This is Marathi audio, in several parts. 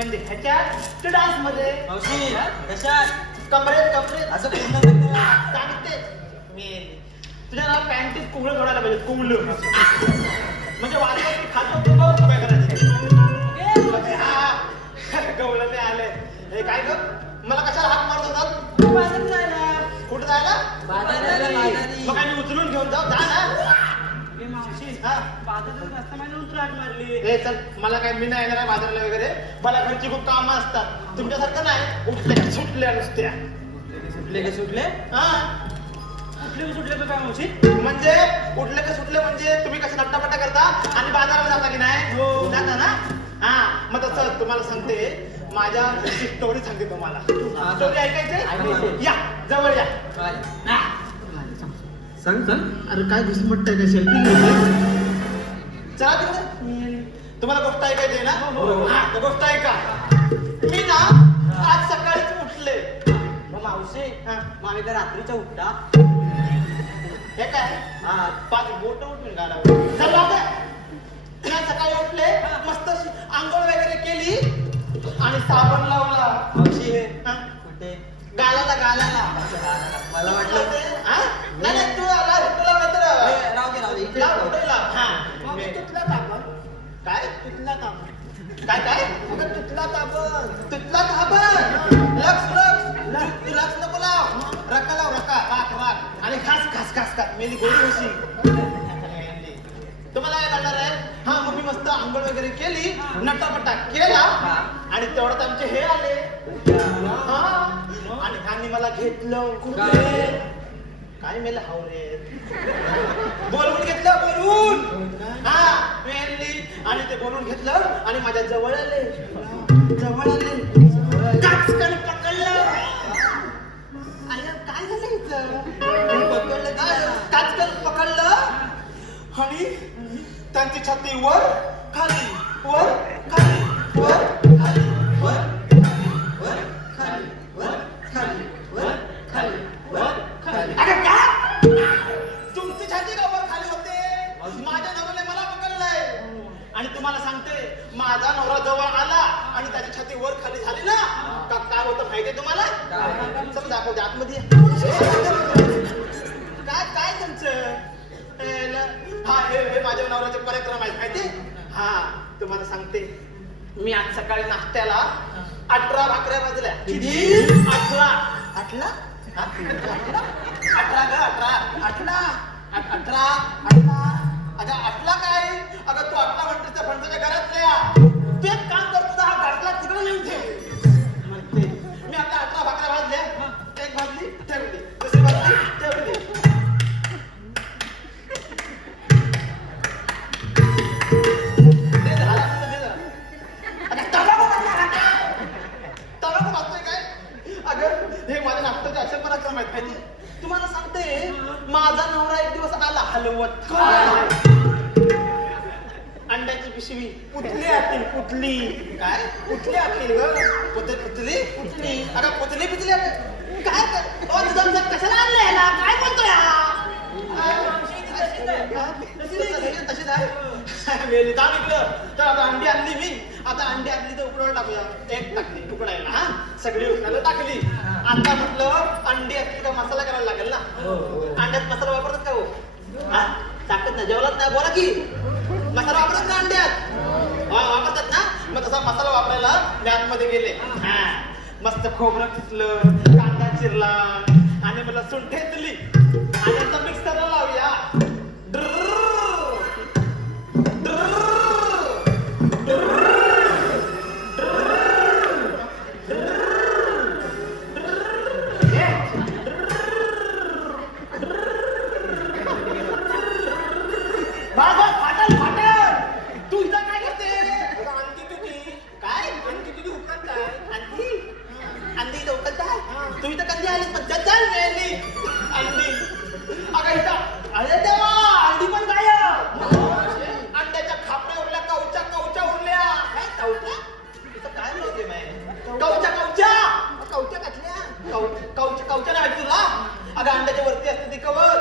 म्हणजे ह्याच्यात डान्स मध्ये मावशी कशात कमरेत कमरेत असं पूर्ण सांगते मी तुझ्या नाव पॅन्टीत कुंगळ जोडायला पाहिजे कुंगळ म्हणजे वाजवत की खातो तू बघ काय करायचं गवळण आले हे काय ग मला कशाला हाक मारत होतात बाजारात जायला कुठं जायला बाजारात मग आम्ही उचलून घेऊन जाऊ जा ना मावशी हा बाजारात रस्ता माझ्या उतरू हाक मारली हे चल मला काय मी नाही येणार आहे बाजाराला वगैरे मला घरची खूप कामं असतात तुमच्यासारखं नाही उठल्या सुटल्या नुसत्या सुटले का सुटले हा कुठले का सुटले काय मावशी म्हणजे उठले का सुटले म्हणजे तुम्ही कसं नट्टापट्टा करता आणि बाजाराला जाता की नाही जाता ना हा मग तसं तुम्हाला सांगते माझ्या स्टोरी सांगते तुम्हाला स्टोरी ऐकायची या जवळ या सांग सांग अरे काय घुसमट आहे का सेल्फी चला तिकडे तुम्हाला गोष्ट ऐकायची ना हा तर गोष्ट ऐका मी ना आज सकाळीच उठले मावशी आम्ही तर रात्रीच्या उठता हे काय हा 5 बोट उठून गाला सकाळी उठले मस्त आंघोळ वगैरे केली आणि साबण लावला मावशी हा? कुठे गालाला गालाला मला वाटलं हा? नाही नाही, तू आला तुला माहिती ए, राहू दे इकडे लाव, ठेव. कुठे लाव? हा. तुटला तापण काय तुटला तापण काय काय तुटला तापण तुटला थांबन लक्ष लक्ष तू लक्ष नको लाव रका लाव रका राख राख आणि खास खास खास खास मेली गोळी होशी तुम्हाला काय करणार आहे हा मग मी मस्त आंघोळ वगैरे केली नटापटा केला आणि तेवढ्यात आमचे हे आले हा आणि ह्यांनी मला घेतलं कुठे काय मेलं हावरे बोलवून घेतलं बोलवून हा मेली आणि ते बोलवून घेतलं आणि माझ्या जवळ आले काचकन पकडलं अरे काय झालं इथं पकडलं काचकन पकडलं आणि त्यांची छाती वर खाली वर खाली वर खाली वर वर खाली वर खाली वर खाली वर खाली अरे का तुमची छाती का वर खाली होते माझ्या नवऱ्याने मला पकडलंय आणि तुम्हाला सांगते माझा नवरा जवळ आला आणि त्याची छाती वर खाली झाली ना का काय होतं माहितीये तुम्हाला चल दाखवते आतमध्ये काय काय तुमचं हा हे माझ्या नवऱ्याचे पराक्रम आहेत माहिती हा तुम्हाला सांगते मी आज सकाळी नाश्त्याला 18 भाकऱ्या भाजल्या किती 18 18 18 ग 18 18 अगं 18 काय अगं तू 18 म्हणतेस फणसाच्या घरातल्या तू एक काम कर तुझा हा घरातला तिकडे नेऊन ठेव म्हणते मी आता 18 भाकऱ्या भाजल्या एक भाजली ठेवली दुसरी भाजली ठेवली तुम्हाला सांगते माझा नवरा एक दिवस आला हलवत अंड्याची पिशवी पुतली आतील पुतली काय पुतली आतील ग पुतली पुतली अगं पुतली पितली काय तुझा कशाला आणलंय याला काय म्हणतोय तशी नाही वेली दाम इकडं तर आता अंडी आणली मी आता अंडी आणली तर उकडवायला टाकूया एक टाकली उकडायला हा सगळी उकडायला टाकली आता म्हटलं अंडी असली का मसाला करायला लागेल ना अंड्यात मसाला वापरतात का हो हा टाकत ना जेवलात नाही बोला की मसाला वापरतात ना अंड्यात वापरतात ना मग तसा मसाला वापरायला मी आतमध्ये गेले हा मस्त खोबरं किसलं कांदा चिरला आणि मला सुंठ ठेचली आणि आता मिक्सरला लावूया अगं अंड्याच्या वरती असते ती कवर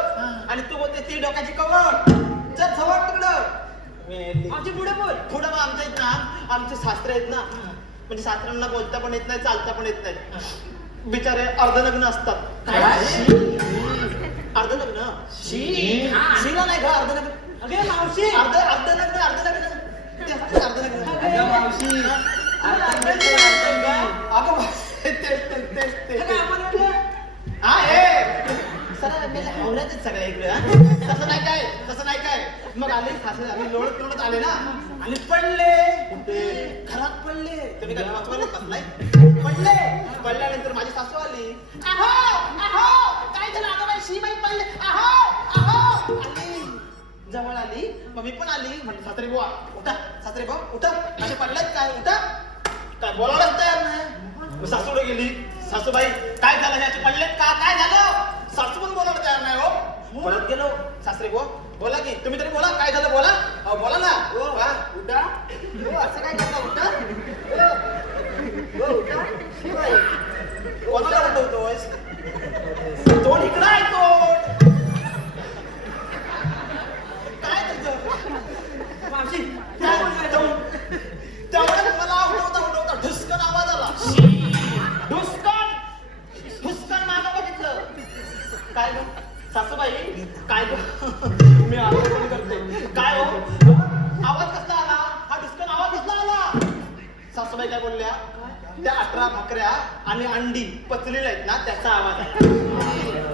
आणि तू बोलते ती डोक्याची कवर चल सवड तिकडं आमची पुढे बोल पुढे मग आमच्या आहेत ना आमचे सासरे आहेत ना म्हणजे सासऱ्यांना बोलता पण येत नाही, चालता पण येत नाही. बिचारे अर्धनग्न असतात. अर्धनग्न शीला नाही ग, अर्धनग्न. अगे मावशी अर्धनग्न अगं मावशी अगं तेच अगं, आपण म्हटलं, हा हे सर मी आवडतच सगळ्या इकडे हा. तसं नाही काय मग आले सासरे आम्ही लोळत आले ना आणि पडले. कुठे? घरात पडले. तुम्ही काय वाचवायला बसलाय? पडल्यानंतर माझी सासू आली. काय झालं अगं बाई, शी बाई पडले. आली जवळ आली, मग मी पण आली. म्हणजे सासरे बुवा उठा, सासरे बुवा उठा, असे पडलेत काय, उठा. काय बोलायलाच तयार नाही. मग सासूकडे गेली. सासूबाई काय झालं, ह्याचे पडलेत का, काय झालं? सासू पण बोलायला तयार नाही हो. परत गेलो. सासरे बुवा बोला की, तुम्ही तरी बोला, काय झालं बोला. अहो बोला ना. उठा. असं काय करता, उठा. उठा. कोणाला उठवतोय? तोंड इकडं आहे, तोंड काय तुझं? मावशी तेवढ्यात मला उठवता ढुसकन आवाज आला. ढुसकन मागं बघितलं. काय ग सासूबाई, काय ग मी आवाज करते काय हो, आवाज कसला आला, हा ढुसकन आवाज कसला आला? सासूबाई काय बोलल्या, त्या 18 भाकऱ्या आणि अंडी पचलेल्या आहेत ना, त्याचा आवाज आला.